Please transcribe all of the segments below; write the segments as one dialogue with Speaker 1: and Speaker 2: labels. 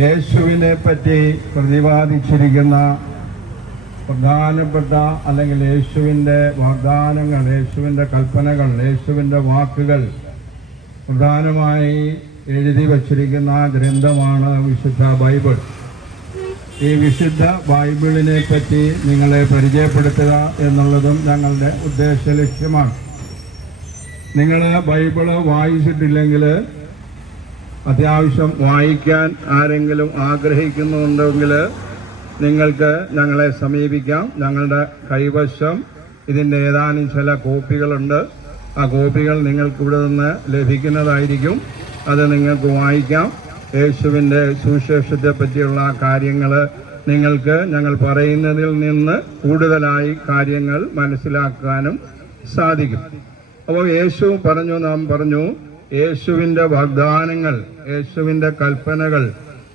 Speaker 1: യേശുവിനെ പറ്റി പ്രതിപാദിച്ചിരിക്കുന്ന പ്രധാനപ്പെട്ട അല്ലെങ്കിൽ യേശുവിന്റെ വാഗ്ദാനങ്ങൾ യേശുവിന്റെ കൽപ്പനകൾ യേശുവിന്റെ വാക്കുകൾ പ്രധാനമായി എഴുതി വച്ചിരിക്കുന്ന ഗ്രന്ഥമാണ് വിശുദ്ധ ബൈബിൾ. ഈ വിശുദ്ധ ബൈബിളിനെ പറ്റി നിങ്ങളെ പരിചയപ്പെടുത്തുക എന്നുള്ളതും ഞങ്ങളുടെ ഉദ്ദേശ ലക്ഷ്യമാണ്. നിങ്ങൾ ബൈബിൾ വായിച്ചിട്ടില്ലെങ്കിൽ അത്യാവശ്യം വായിക്കാൻ ആരെങ്കിലും ആഗ്രഹിക്കുന്നുണ്ടെങ്കിൽ നിങ്ങൾക്ക് ഞങ്ങളെ സമീപിക്കാം. ഞങ്ങളുടെ കൈവശം ഇതിന്റെ ഏതാനും ചില കോപ്പികളുണ്ട്. ആ കോപ്പികൾ നിങ്ങൾക്ക് ഇവിടെ നിന്ന് ലഭിക്കുന്നതായിരിക്കും. അത് നിങ്ങൾക്ക് വായിക്കാം. യേശുവിന്റെ സുവിശേഷത്തെ പറ്റിയുള്ള കാര്യങ്ങൾ നിങ്ങൾക്ക് ഞങ്ങൾ പറയുന്നതിൽ നിന്ന് കൂടുതലായി കാര്യങ്ങൾ മനസ്സിലാക്കാനും സാധിക്കും. അപ്പോൾ യേശു പറഞ്ഞു നാം പറഞ്ഞു യേശുവിന്റെ വാഗ്ദാനങ്ങൾ യേശുവിന്റെ കൽപ്പനകൾ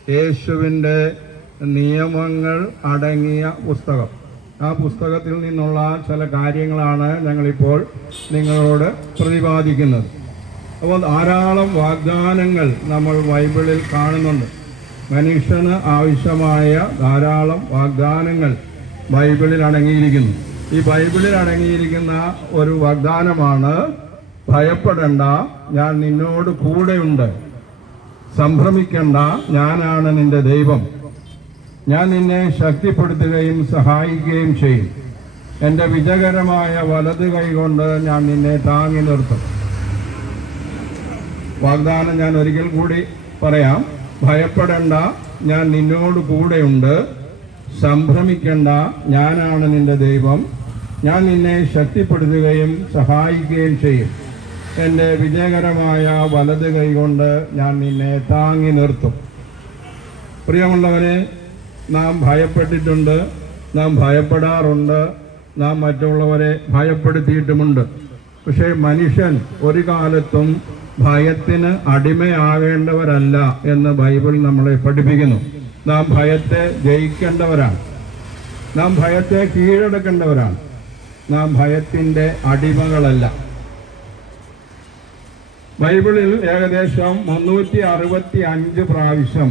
Speaker 1: യേശുവിന്റെ നിയമങ്ങൾ അടങ്ങിയ പുസ്തകം. ആ പുസ്തകത്തിൽ നിന്നുള്ള ചില കാര്യങ്ങളാണ് ഞങ്ങളിപ്പോൾ നിങ്ങളോട് പ്രതിപാദിക്കുന്നത്. അപ്പോൾ ധാരാളം വാഗ്ദാനങ്ങൾ നമ്മൾ ബൈബിളിൽ കാണുന്നുണ്ട്. മനുഷ്യന് ആവശ്യമായ ധാരാളം വാഗ്ദാനങ്ങൾ ബൈബിളിൽ അടങ്ങിയിരിക്കുന്നു. ഈ ബൈബിളിൽ അടങ്ങിയിരിക്കുന്ന ഒരു വാഗ്ദാനമാണ് ഭയപ്പെടേണ്ട ഞാൻ നിന്നോട് കൂടെയുണ്ട്. സംഭ്രമിക്കണ്ട ഞാനാണ് നിന്റെ ദൈവം. ഞാൻ നിന്നെ ശക്തിപ്പെടുത്തുകയും സഹായിക്കുകയും ചെയ്യും. എന്റെ വിജയകരമായ വലത് കൈകൊണ്ട് ഞാൻ നിന്നെ താങ്ങി നിർത്തും. വാഗ്ദാനം ഞാൻ ഒരിക്കൽ കൂടി പറയാം. ഭയപ്പെടേണ്ട ഞാൻ നിന്നോട് കൂടെയുണ്ട്. സംഭ്രമിക്കേണ്ട ഞാനാണ് നിന്റെ ദൈവം. ഞാൻ നിന്നെ ശക്തിപ്പെടുത്തുകയും സഹായിക്കുകയും ചെയ്യും. എന്റെ വിജയകരമായ വലത് കൈകൊണ്ട് ഞാൻ നിന്നെ താങ്ങി നിർത്തും. പ്രിയമുള്ളവരെ നാം ഭയപ്പെട്ടിട്ടുണ്ട് നാം ഭയപ്പെടാറുണ്ട് നാം മറ്റുള്ളവരെ ഭയപ്പെടുത്തിയിട്ടുമുണ്ട്. പക്ഷേ മനുഷ്യൻ ഒരു കാലത്തും ഭയത്തിന് അടിമയാകേണ്ടവരല്ല എന്ന് ബൈബിൾ നമ്മളെ പഠിപ്പിക്കുന്നു. നാം ഭയത്തെ ജയിക്കേണ്ടവരാണ്. നാം ഭയത്തെ കീഴടക്കേണ്ടവരാണ്. നാം ഭയത്തിന്റെ അടിമകളല്ല. ബൈബിളിൽ ഏകദേശം മുന്നൂറ്റി അറുപത്തി അഞ്ച് പ്രാവശ്യം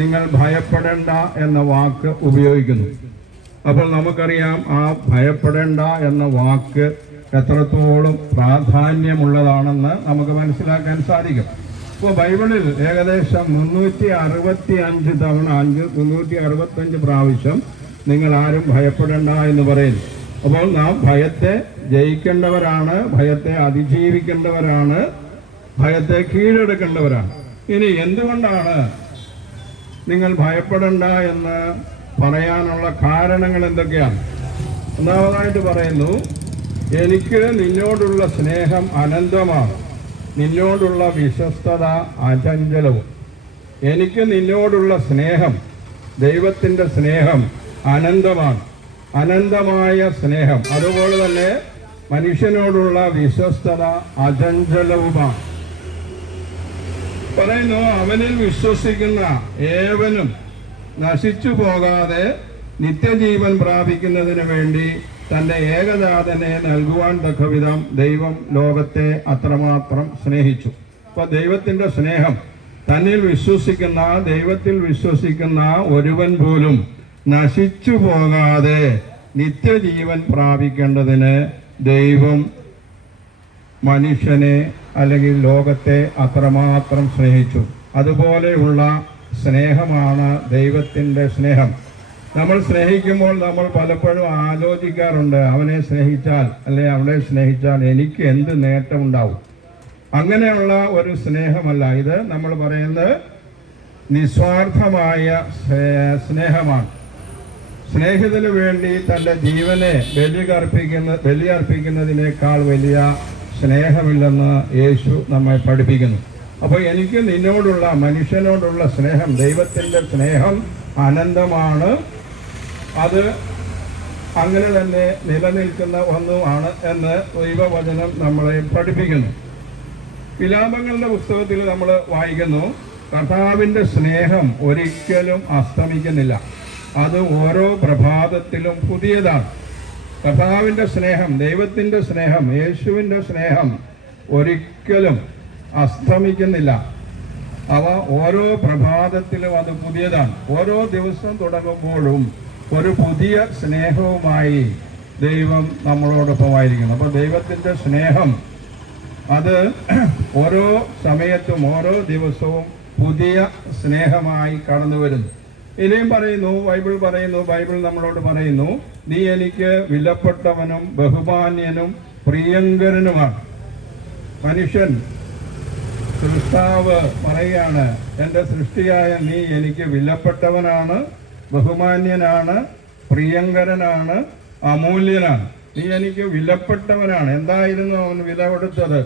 Speaker 1: നിങ്ങൾ ഭയപ്പെടേണ്ട എന്ന വാക്ക് ഉപയോഗിക്കുന്നു. അപ്പോൾ നമുക്കറിയാം ആ ഭയപ്പെടേണ്ട എന്ന വാക്ക് എത്രത്തോളം പ്രാധാന്യമുള്ളതാണെന്ന് നമുക്ക് മനസ്സിലാക്കാൻ സാധിക്കും. ഇപ്പോൾ ബൈബിളിൽ ഏകദേശം മുന്നൂറ്റി അറുപത്തി അഞ്ച് തവണ അഞ്ച് മുന്നൂറ്റി അറുപത്തി അഞ്ച് പ്രാവശ്യം നിങ്ങൾ ആരും ഭയപ്പെടേണ്ട എന്ന് പറയുന്നു അപ്പോൾ നാം ഭയത്തെ ജയിക്കേണ്ടവരാണ് ഭയത്തെ അതിജീവിക്കേണ്ടവരാണ് ഭയത്തെ കീഴടക്കേണ്ടവരാണ്. ഇനി എന്തുകൊണ്ടാണ് നിങ്ങൾ ഭയപ്പെടണ്ട എന്ന് പറയാനുള്ള കാരണങ്ങൾ എന്തൊക്കെയാണ്? ഒന്നാമതായിട്ട് പറയുന്നു എനിക്ക് നിന്നോടുള്ള സ്നേഹം അനന്തമാണ്. നിന്നോടുള്ള വിശ്വസ്തത അചഞ്ചലവും. എനിക്ക് നിന്നോടുള്ള സ്നേഹം ദൈവത്തിന്റെ സ്നേഹം അനന്തമാണ്. അനന്തമായ സ്നേഹം. അതുപോലെ തന്നെ മനുഷ്യനോടുള്ള വിശ്വസ്തത അചഞ്ചലവുമാണ്. പറയുന്നു അവനിൽ വിശ്വസിക്കുന്ന ഏവനും നശിച്ചു പോകാതെ നിത്യജീവൻ പ്രാപിക്കുന്നതിന് വേണ്ടി തന്റെ ഏകജാതനെ നൽകുവാൻ തക്കവിധം ദൈവം ലോകത്തെ അത്രമാത്രം സ്നേഹിച്ചു. അപ്പൊ ദൈവത്തിന്റെ സ്നേഹം തന്നിൽ വിശ്വസിക്കുന്ന ദൈവത്തിൽ വിശ്വസിക്കുന്ന ഒരുവൻ പോലും നശിച്ചു പോകാതെ നിത്യജീവൻ പ്രാപിക്കേണ്ടതിന് ദൈവം മനുഷ്യനെ അല്ലെങ്കിൽ ലോകത്തെ അത്രമാത്രം സ്നേഹിച്ചു. അതുപോലെയുള്ള സ്നേഹമാണ് ദൈവത്തിന്റെ സ്നേഹം. നമ്മൾ സ്നേഹിക്കുമ്പോൾ നമ്മൾ പലപ്പോഴും ആലോചിക്കാറുണ്ട് അവനെ സ്നേഹിച്ചാൽ അല്ലെ അവളെ സ്നേഹിച്ചാൽ എനിക്ക് എന്ത് നേട്ടമുണ്ടാവും അങ്ങനെയുള്ള ഒരു സ്നേഹമല്ല. ഇത് നമ്മൾ പറയുന്നത് നിസ്വാർത്ഥമായ സ്നേഹമാണ്. സ്നേഹിതന് വേണ്ടി തന്റെ ജീവനെ ബലികർപ്പിക്കുന്ന ബലിയർപ്പിക്കുന്നതിനേക്കാൾ വലിയ സ്നേഹമില്ലെന്ന് യേശു നമ്മെ പഠിപ്പിക്കുന്നു. അപ്പോൾ എനിക്ക് നിന്നോടുള്ള മനുഷ്യനോടുള്ള സ്നേഹം ദൈവത്തിന്റെ സ്നേഹം അനന്തമാണ്. അത് അങ്ങനെ തന്നെ നിലനിൽക്കുന്ന ഒന്നുമാണ് എന്ന് ദൈവവചനം നമ്മളെ പഠിപ്പിക്കുന്നു. വിലാപങ്ങളുടെ പുസ്തകത്തിൽ നമ്മൾ വായിക്കുന്നു കർത്താവിന്റെ സ്നേഹം ഒരിക്കലും അസ്തമിക്കുന്നില്ല. അത് ഓരോ പ്രഭാതത്തിലും പുതിയതാണ്. കർത്താവിന്റെ സ്നേഹം ദൈവത്തിന്റെ സ്നേഹം യേശുവിന്റെ സ്നേഹം ഒരിക്കലും അസ്തമിക്കുന്നില്ല. അവ ഓരോ പ്രഭാതത്തിലും അത് പുതിയതാണ്. ഓരോ ദിവസം തുടങ്ങുമ്പോഴും ഒരു പുതിയ സ്നേഹവുമായി ദൈവം നമ്മളോടൊപ്പമായിരിക്കുന്നു. അപ്പോൾ ദൈവത്തിന്റെ സ്നേഹം അത് ഓരോ സമയത്തും ഓരോ ദിവസവും പുതിയ സ്നേഹമായി കടന്നു വരുന്നു ഇനിയും പറയുന്നു ബൈബിൾ പറയുന്നു ബൈബിൾ നമ്മളോട് പറയുന്നു നീ എനിക്ക് വിലപ്പെട്ടവനും ബഹുമാന്യനും പ്രിയങ്കരനുമാണ്. മനുഷ്യൻ സൃഷ്ടാവ് പറയാണ് എന്റെ സൃഷ്ടിയായ നീ എനിക്ക് വിലപ്പെട്ടവനാണ് ബഹുമാന്യനാണ് പ്രിയങ്കരനാണ് അമൂല്യനാണ്. നീ എനിക്ക് വിലപ്പെട്ടവനാണ്. എന്തായിരുന്നു അവൻ വില കൊടുത്തത്?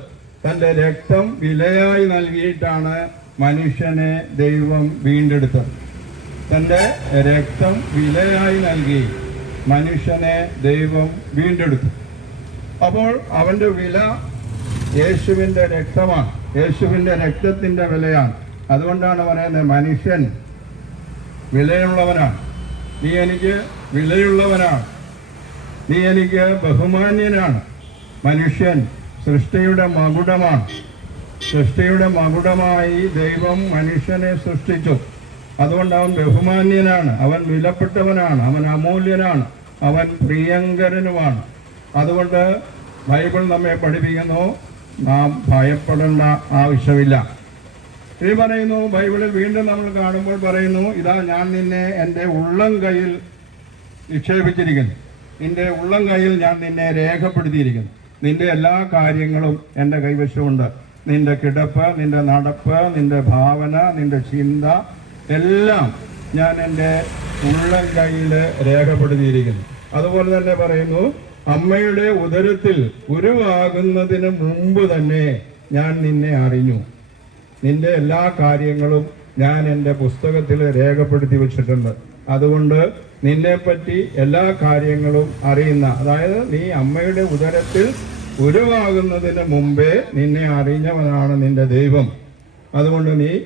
Speaker 1: തന്റെ രക്തം വിലയായി നൽകിയിട്ടാണ് മനുഷ്യനെ ദൈവം വീണ്ടെടുത്തത്. തന്റെ രക്തം വിലയായി നൽകി. മനുഷ്യനെ ദൈവം വീണ്ടെടുത്തു. അപ്പോൾ അവന്റെ വില യേശുവിന്റെ രക്തമാണ്. യേശുവിന്റെ രക്തത്തിന്റെ വിലയാണ്. അതുകൊണ്ടാണ് പറയുന്നത് മനുഷ്യൻ വിലയുള്ളവനാണ്. നീ എനിക്ക് വിലയുള്ളവനാണ്. നീ എനിക്ക് ബഹുമാന്യനാണ്. മനുഷ്യൻ സൃഷ്ടിയുടെ മകുടമാണ്. സൃഷ്ടിയുടെ മകുടമായി ദൈവം മനുഷ്യനെ സൃഷ്ടിച്ചു. അതുകൊണ്ട് അവൻ ബഹുമാന്യനാണ് അവൻ വിലപ്പെട്ടവനാണ് അവൻ അമൂല്യനാണ് അവൻ പ്രിയങ്കരനുമാണ്. അതുകൊണ്ട് ബൈബിൾ നമ്മെ പഠിപ്പിക്കുന്നു. നാം ഭയപ്പെടേണ്ട ആവശ്യമില്ല. ഇത് പറയുന്നു ബൈബിളിൽ വീണ്ടും നമ്മൾ കാണുമ്പോൾ പറയുന്നു ഇതാ ഞാൻ നിന്നെ എന്റെ ഉള്ളം കയ്യിൽ നിക്ഷേപിച്ചിരിക്കുന്നു. നിന്റെ ഉള്ളം കയ്യിൽ ഞാൻ നിന്നെ രേഖപ്പെടുത്തിയിരിക്കുന്നു. നിന്റെ എല്ലാ കാര്യങ്ങളും എന്റെ കൈവശമുണ്ട്. നിന്റെ കിടപ്പ് നിന്റെ നടപ്പ് നിന്റെ ഭാവന നിന്റെ ചിന്ത എല്ലാം ഞാൻ എന്റെ ഉള്ളം കയ്യിൽ രേഖപ്പെടുത്തിയിരിക്കുന്നു. അതുപോലെ തന്നെ പറയുന്നു അമ്മയുടെ ഉദരത്തിൽ ഉരുവാകുന്നതിന് മുമ്പ് തന്നെ ഞാൻ നിന്നെ അറിഞ്ഞു. നിന്റെ എല്ലാ കാര്യങ്ങളും ഞാൻ എന്റെ പുസ്തകത്തിൽ രേഖപ്പെടുത്തി വെച്ചിട്ടുണ്ട്. അതുകൊണ്ട് നിന്നെപ്പറ്റി എല്ലാ കാര്യങ്ങളും അറിയുന്ന അതായത് നീ അമ്മയുടെ ഉദരത്തിൽ ഉരുവാകുന്നതിന് മുമ്പേ നിന്നെ അറിഞ്ഞവനാണ് നിന്റെ ദൈവം. അതുകൊണ്ട് നീ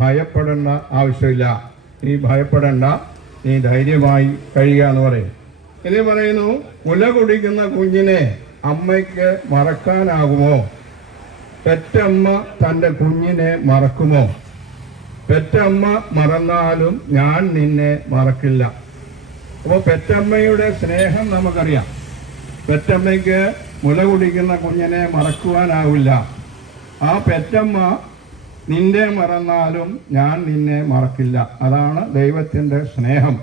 Speaker 1: ഭയപ്പെടേണ്ട ആവശ്യമില്ല. നീ ഭയപ്പെടേണ്ട. നീ ധൈര്യമായി കഴിയുക എന്ന് പറയും. ഇനി പറയുന്നു കുല കുടിക്കുന്ന കുഞ്ഞിനെ അമ്മയ്ക്ക് മറക്കാനാകുമോ? പെറ്റമ്മ തന്റെ കുഞ്ഞിനെ മറക്കുമോ? പെറ്റമ്മ മറന്നാലും ഞാൻ നിന്നെ മറക്കില്ല. അപ്പോൾ പെറ്റമ്മയുടെ സ്നേഹം നമുക്കറിയാം. പെറ്റമ്മയ്ക്ക് മുല കുടിക്കുന്ന കുഞ്ഞിനെ മറക്കുവാനാവില്ല. ആ പെറ്റമ്മ നിന്നെ മറന്നാലും ഞാൻ നിന്നെ മറക്കില്ല. അതാണ് ദൈവത്തിന്റെ സ്നേഹം.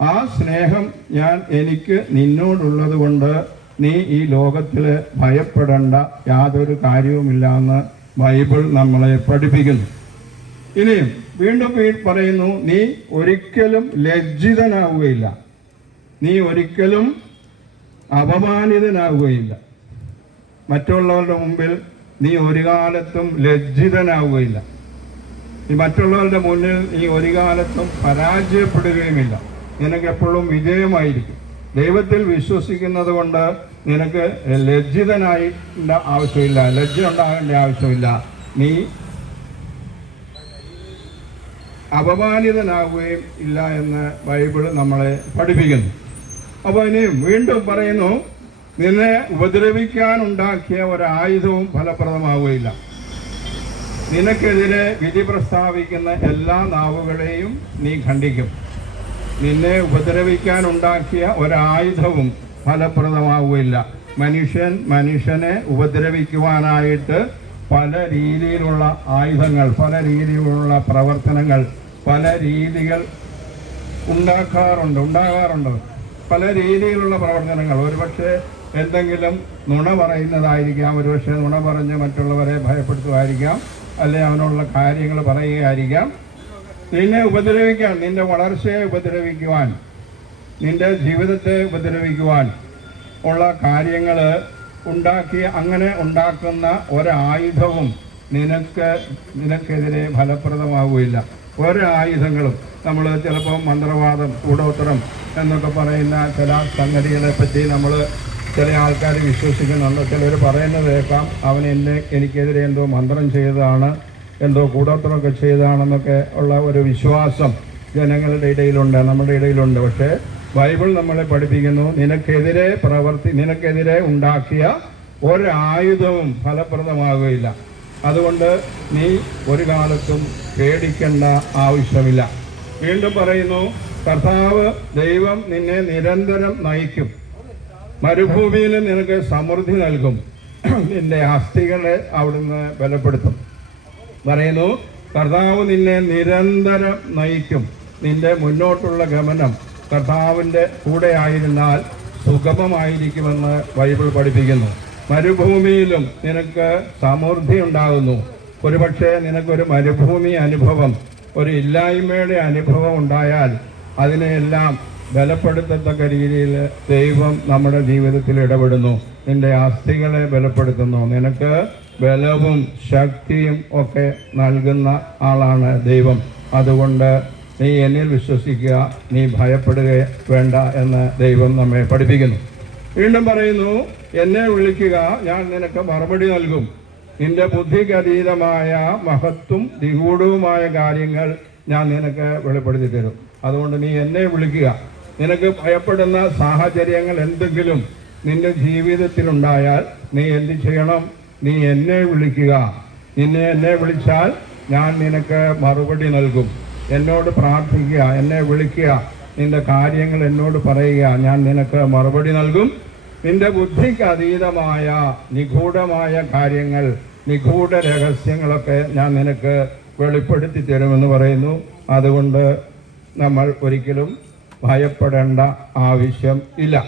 Speaker 1: ആ സ്നേഹം ഞാൻ എനിക്ക് നിന്നോടുള്ളത് കൊണ്ട് നീ ഈ ലോകത്തിൽ ഭയപ്പെടേണ്ട യാതൊരു കാര്യവുമില്ല എന്ന് ബൈബിൾ നമ്മളെ പഠിപ്പിക്കുന്നു. ഇനിയും വീണ്ടും പറയുന്നു നീ ഒരിക്കലും ലജ്ജിതനാവുകയില്ല. നീ ഒരിക്കലും അപമാനിതനാവുകയില്ല. മറ്റുള്ളവരുടെ മുമ്പിൽ നീ ഒരു കാലത്തും ലജ്ജിതനാവുകയില്ല. നീ മറ്റുള്ളവരുടെ മുന്നിൽ നീ ഒരു കാലത്തും പരാജയപ്പെടുകയുമില്ല. നിനക്ക് എപ്പോഴും വിജയമായിരിക്കും. ദൈവത്തിൽ വിശ്വസിക്കുന്നത് കൊണ്ട് നിനക്ക് ലജ്ജിതനായിട്ട ആവശ്യമില്ല. ലജ്ജ ഉണ്ടാകേണ്ട ആവശ്യമില്ല. നീ അപമാനിതനാവുകയും ഇല്ല എന്ന് ബൈബിൾ നമ്മളെ പഠിപ്പിക്കുന്നു. അപ്പോൾ ഇനി വീണ്ടും പറയുന്നു നിന്നെ ഉപദ്രവിക്കാൻ ഉണ്ടാക്കിയ ഒരായുധവും ഫലപ്രദമാവുകയില്ല. നിനക്കെതിരെ വിധി പ്രസ്താവിക്കുന്ന എല്ലാ നാവുകളെയും നീ ഖണ്ഡിക്കും. നിന്നെ ഉപദ്രവിക്കാൻ ഉണ്ടാക്കിയ ഒരായുധവും ഫലപ്രദമാവുകയില്ല. മനുഷ്യൻ മനുഷ്യനെ ഉപദ്രവിക്കുവാനായിട്ട് പല രീതിയിലുള്ള ആയുധങ്ങൾ പല രീതിയിലുള്ള പ്രവർത്തനങ്ങൾ പല രീതികൾ ഉണ്ടാക്കാറുണ്ട് ഉണ്ടാകാറുണ്ട്. പല രീതിയിലുള്ള പ്രവർത്തനങ്ങൾ. ഒരുപക്ഷെ എന്തെങ്കിലും നുണ പറയുന്നതായിരിക്കാം ഒരുപക്ഷെ നുണ പറഞ്ഞ് മറ്റുള്ളവരെ ഭയപ്പെടുത്തുമായിരിക്കാം അല്ലെ അവനുള്ള കാര്യങ്ങൾ പറയുകയായിരിക്കാം. നിന്നെ ഉപദ്രവിക്കാൻ നിന്റെ വളർച്ചയെ ഉപദ്രവിക്കുവാൻ നിന്റെ ജീവിതത്തെ ഉപദ്രവിക്കുവാൻ ഉള്ള കാര്യങ്ങൾ ഉണ്ടാക്കി അങ്ങനെ ഉണ്ടാക്കുന്ന ഒരായുധവും നിനക്ക് നിനക്കെതിരെ ഫലപ്രദമാവുകയില്ല. ഒരായുധങ്ങളും നമ്മൾ ചിലപ്പോൾ മന്ത്രവാദം കൂടോത്രം എന്നൊക്കെ പറയുന്ന ചില സംഗതികളെ പറ്റി നമ്മൾ ചില ആൾക്കാർ വിശ്വസിക്കുന്നുണ്ട്. ചിലർ പറയുന്നത് കേൾക്കാം. അവൻ എന്നെ എനിക്കെതിരെ എന്തോ മന്ത്രം ചെയ്തതാണ് എന്തോ കൂടോത്രമൊക്കെ ചെയ്തതാണെന്നൊക്കെ ഉള്ള ഒരു വിശ്വാസം ജനങ്ങളുടെ ഇടയിലുണ്ട് നമ്മുടെ ഇടയിലുണ്ട്. പക്ഷേ ബൈബിൾ നമ്മളെ പഠിപ്പിക്കുന്നു നിനക്കെതിരെ പ്രവർത്തി നിനക്കെതിരെ ഉണ്ടാക്കിയ ഒരായുധവും ഫലപ്രദമാകുകയില്ല. അതുകൊണ്ട് നീ ഒരു കാലത്തും പേടിക്കേണ്ട ആവശ്യമില്ല. വീണ്ടും പറയുന്നു കർത്താവ് ദൈവം നിന്നെ നിരന്തരം നയിക്കും. മരുഭൂമിയിൽ നിനക്ക് സമൃദ്ധി നൽകും. നിന്റെ അസ്ഥികളെ അവിടുന്ന് ബലപ്പെടുത്തും. പറയുന്നു കർത്താവ് നിന്നെ നിരന്തരം നയിക്കും. നിന്റെ മുന്നോട്ടുള്ള ഗമനം കർത്താവിന്റെ കൂടെ ആയിരുന്നാൽ സുഗമമായിരിക്കുമെന്ന് ബൈബിൾ പഠിപ്പിക്കുന്നു. മരുഭൂമിയിലും നിനക്ക് സമൃദ്ധി ഉണ്ടാകുന്നു. ഒരുപക്ഷെ നിനക്കൊരു മരുഭൂമി അനുഭവം ഒരു ഇല്ലായ്മയുടെ അനുഭവം ഉണ്ടായാൽ അതിനെയെല്ലാം ബലപ്പെടുത്തത്തക്ക രീതിയിൽ ദൈവം നമ്മുടെ ജീവിതത്തിൽ ഇടപെടുന്നു. നിന്റെ അസ്ഥികളെ ബലപ്പെടുത്തുന്നു. നിനക്ക് ബലവും ശക്തിയും ഒക്കെ നൽകുന്ന ആളാണ് ദൈവം. അതുകൊണ്ട് നീ എന്നിൽ വിശ്വസിക്കുക നീ ഭയപ്പെടുക വേണ്ട എന്ന് ദൈവം നമ്മെ പഠിപ്പിക്കുന്നു. വീണ്ടും പറയുന്നു എന്നെ വിളിക്കുക ഞാൻ നിനക്ക് മറുപടി നൽകും. നിന്റെ ബുദ്ധിക്ക് അതീതമായ മഹത്വം നിഗൂഢവുമായ കാര്യങ്ങൾ ഞാൻ നിനക്ക് വെളിപ്പെടുത്തി തരും. അതുകൊണ്ട് നീ എന്നെ വിളിക്കുക. നിനക്ക് ഭയപ്പെടുന്ന സാഹചര്യങ്ങൾ എന്തെങ്കിലും നിന്റെ ജീവിതത്തിലുണ്ടായാൽ നീ എന്ത് ചെയ്യണം? നീ എന്നെ വിളിക്കുക. നിന്നെ എന്നെ വിളിച്ചാൽ ഞാൻ നിനക്ക് മറുപടി നൽകും. എന്നോട് പ്രാർത്ഥിക്കുക എന്നെ വിളിക്കുക. നിന്റെ കാര്യങ്ങൾ എന്നോട് പറയുക ഞാൻ നിനക്ക് മറുപടി നൽകും. നിന്റെ ബുദ്ധിക്ക് അതീതമായ നിഗൂഢമായ കാര്യങ്ങൾ നിഗൂഢ രഹസ്യങ്ങളൊക്കെ ഞാൻ നിനക്ക് വെളിപ്പെടുത്തി തരുമെന്ന് പറയുന്നു. അതുകൊണ്ട് നമ്മൾ ഒരിക്കലും ഭയപ്പെടേണ്ട ആവശ്യം ഇല്ല.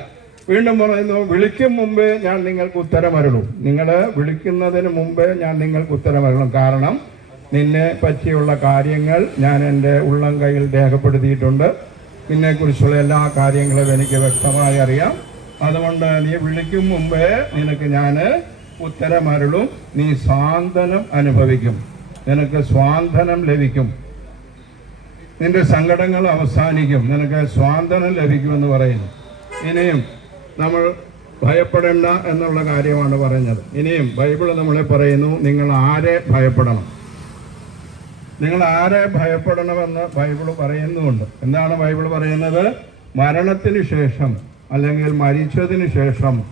Speaker 1: വീണ്ടും പറയുന്നു വിളിക്കും മുമ്പേ ഞാൻ നിങ്ങൾക്ക് ഉത്തരമരുളും. നിങ്ങൾ വിളിക്കുന്നതിന് മുമ്പേ ഞാൻ നിങ്ങൾക്ക് ഉത്തരമരുളും. കാരണം നിന്നെ പറ്റിയുള്ള കാര്യങ്ങൾ ഞാൻ എന്റെ ഉള്ളം കയ്യിൽ രേഖപ്പെടുത്തിയിട്ടുണ്ട്. നിന്നെക്കുറിച്ചുള്ള എല്ലാ കാര്യങ്ങളും എനിക്ക് വ്യക്തമായി അറിയാം. അതുകൊണ്ട് നീ വിളിക്കും മുമ്പേ നിനക്ക് ഞാൻ ഉത്തരമരുളും. നീ സ്വാന്തനം അനുഭവിക്കും. നിനക്ക് സ്വാന്തനം ലഭിക്കും. നിന്റെ സങ്കടങ്ങൾ അവസാനിക്കും. നിനക്ക് സ്വാതന്ത്ര്യം ലഭിക്കുമെന്ന് പറയുന്നു. ഇനിയും നമ്മൾ ഭയപ്പെടേണ്ട എന്നുള്ള കാര്യമാണ് പറഞ്ഞത്. ഇനിയും ബൈബിൾ നമ്മളെ പറയുന്നു നിങ്ങൾ ആരെ ഭയപ്പെടണം? നിങ്ങൾ ആരെ ഭയപ്പെടണമെന്ന് ബൈബിൾ പറയുന്നുമുണ്ട്. എന്താണ് ബൈബിൾ പറയുന്നത്? മരണത്തിന് ശേഷം അല്ലെങ്കിൽ മരിച്ചതിന് ശേഷം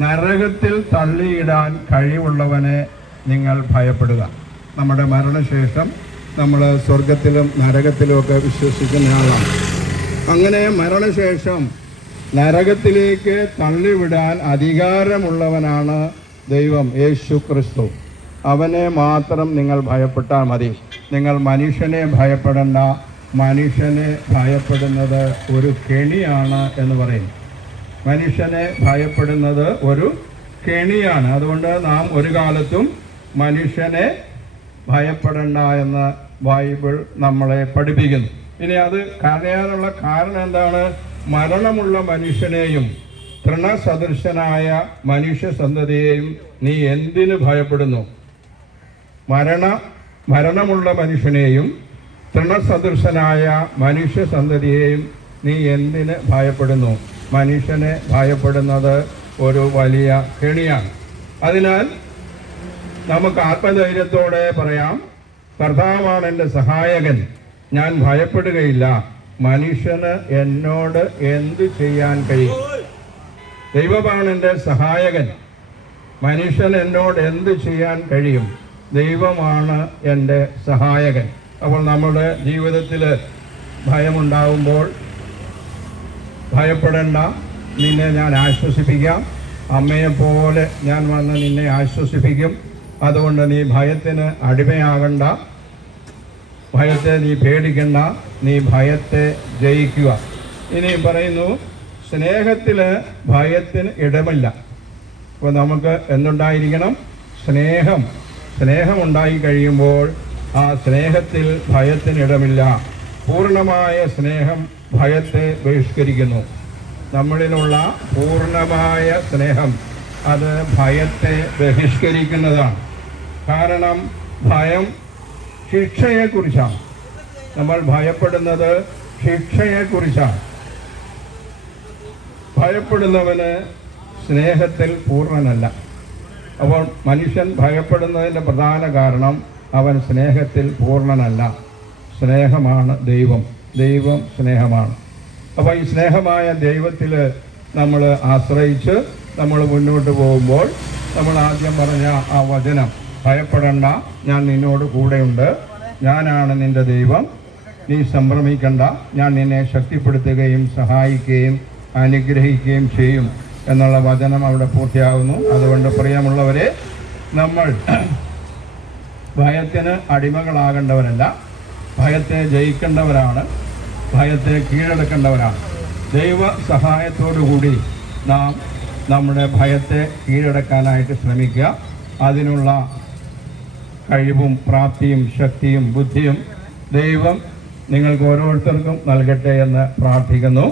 Speaker 1: നരകത്തിൽ തള്ളിയിടാൻ കഴിവുള്ളവനെ നിങ്ങൾ ഭയപ്പെടുക. നമ്മുടെ മരണശേഷം നമ്മൾ സ്വർഗത്തിലും നരകത്തിലുമൊക്കെ വിശ്വസിക്കുന്ന ആളാണ്. അങ്ങനെ മരണശേഷം നരകത്തിലേക്ക് തള്ളിവിടാൻ അധികാരമുള്ളവനാണ് ദൈവം യേശു ക്രിസ്തു. അവനെ മാത്രം നിങ്ങൾ ഭയപ്പെട്ടാൽ മതി. നിങ്ങൾ മനുഷ്യനെ ഭയപ്പെടേണ്ട. മനുഷ്യനെ ഭയപ്പെടുന്നത് ഒരു കെണിയാണ് എന്ന് പറയും. മനുഷ്യനെ ഭയപ്പെടുന്നത് ഒരു കെണിയാണ്. അതുകൊണ്ട് നാം ഒരു കാലത്തും മനുഷ്യനെ ഭയപ്പെടേണ്ട എന്ന് ബൈബിൾ നമ്മളെ പഠിപ്പിക്കുന്നു. ഇനി അത് കരയാനുള്ള കാരണം എന്താണ്? മരണമുള്ള മനുഷ്യനെയും തൃണസദൃശനായ മനുഷ്യ സന്തതിയെയും നീ എന്തിനു ഭയപ്പെടുന്നു? മരണ മരണമുള്ള മനുഷ്യനെയും തൃണസദൃശനായ മനുഷ്യ സന്തതിയെയും നീ എന്തിന് ഭയപ്പെടുന്നു? മനുഷ്യനെ ഭയപ്പെടുന്നത് ഒരു വലിയ കെണിയാണ്. അതിനാൽ നമുക്ക് ആത്മധൈര്യത്തോടെ പറയാം. കർത്താവാണ് എന്റെ സഹായകൻ. ഞാൻ ഭയപ്പെടുകയില്ല. മനുഷ്യന് എന്നോട് എന്ത് ചെയ്യാൻ കഴിയും? ദൈവമാണ് എന്റെ സഹായകൻ. മനുഷ്യൻ എന്നോട് എന്ത് ചെയ്യാൻ കഴിയും? ദൈവമാണ് എന്റെ സഹായകൻ. അപ്പോൾ നമ്മുടെ ജീവിതത്തിൽ ഭയമുണ്ടാകുമ്പോൾ ഭയപ്പെടേണ്ട. നിന്നെ ഞാൻ ആശ്വസിപ്പിക്കാം. അമ്മയെ പോലെ ഞാൻ വന്ന് നിന്നെ ആശ്വസിപ്പിക്കും. അതുകൊണ്ട് നീ ഭയത്തിന് അടിമയാകണ്ട. ഭയത്തെ നീ പേടിക്കണ്ട. നീ ഭയത്തെ ജയിക്കുക. ഇനി പറയുന്നു സ്നേഹത്തിൽ ഭയത്തിന് ഇടമില്ല. അപ്പോൾ നമുക്ക് എന്തുണ്ടായിരിക്കണം? സ്നേഹം. സ്നേഹമുണ്ടായി കഴിയുമ്പോൾ ആ സ്നേഹത്തിൽ ഭയത്തിന് ഇടമില്ല. പൂർണമായ സ്നേഹം ഭയത്തെ ബഹിഷ്കരിക്കുന്നു. നമ്മളിലുള്ള പൂർണമായ സ്നേഹം അത് ഭയത്തെ ബഹിഷ്കരിക്കുന്നതാണ്. കാരണം ഭയം ശിക്ഷയെക്കുറിച്ചാണ്. നമ്മൾ ഭയപ്പെടുന്നത് ശിക്ഷയെക്കുറിച്ചാണ്. ഭയപ്പെടുന്നവന് സ്നേഹത്തിൽ പൂർണനല്ല. അപ്പോൾ മനുഷ്യൻ ഭയപ്പെടുന്നതിന്റെ പ്രധാന കാരണം അവൻ സ്നേഹത്തിൽ പൂർണനല്ല. സ്നേഹമാണ് ദൈവം. ദൈവം സ്നേഹമാണ്. അപ്പോൾ ഈ സ്നേഹമായ ദൈവത്തിൽ നമ്മൾ ആശ്രയിച്ച് നമ്മൾ മുന്നോട്ട് പോകുമ്പോൾ നമ്മൾ ആദ്യം പറഞ്ഞ ആ വചനം ഭയപ്പെടണ്ട. ഞാൻ നിന്നോട് കൂടെയുണ്ട്. ഞാനാണ് നിന്റെ ദൈവം. നീ സംഭ്രമിക്കണ്ട. ഞാൻ നിന്നെ ശക്തിപ്പെടുത്തുകയും സഹായിക്കുകയും അനുഗ്രഹിക്കുകയും ചെയ്യും എന്നുള്ള വചനം അവിടെ പൂർത്തിയാകുന്നു അതുകൊണ്ട് പ്രിയമുള്ളവരെ നമ്മൾ ഭയത്തിന് അടിമകളാകേണ്ടവരല്ല. ഭയത്തെ ജയിക്കേണ്ടവരാണ്. ഭയത്തെ കീഴടക്കേണ്ടവരാണ്. ദൈവ സഹായത്തോടുകൂടി നാം നമ്മുടെ ഭയത്തെ കീഴടക്കാനായിട്ട് ശ്രമിക്കുക. അതിനുള്ള കഴിവും പ്രാപ്തിയും ശക്തിയും ബുദ്ധിയും ദൈവം നിങ്ങൾക്ക് ഓരോരുത്തർക്കും നൽകട്ടെ എന്ന് പ്രാർത്ഥിക്കുന്നു.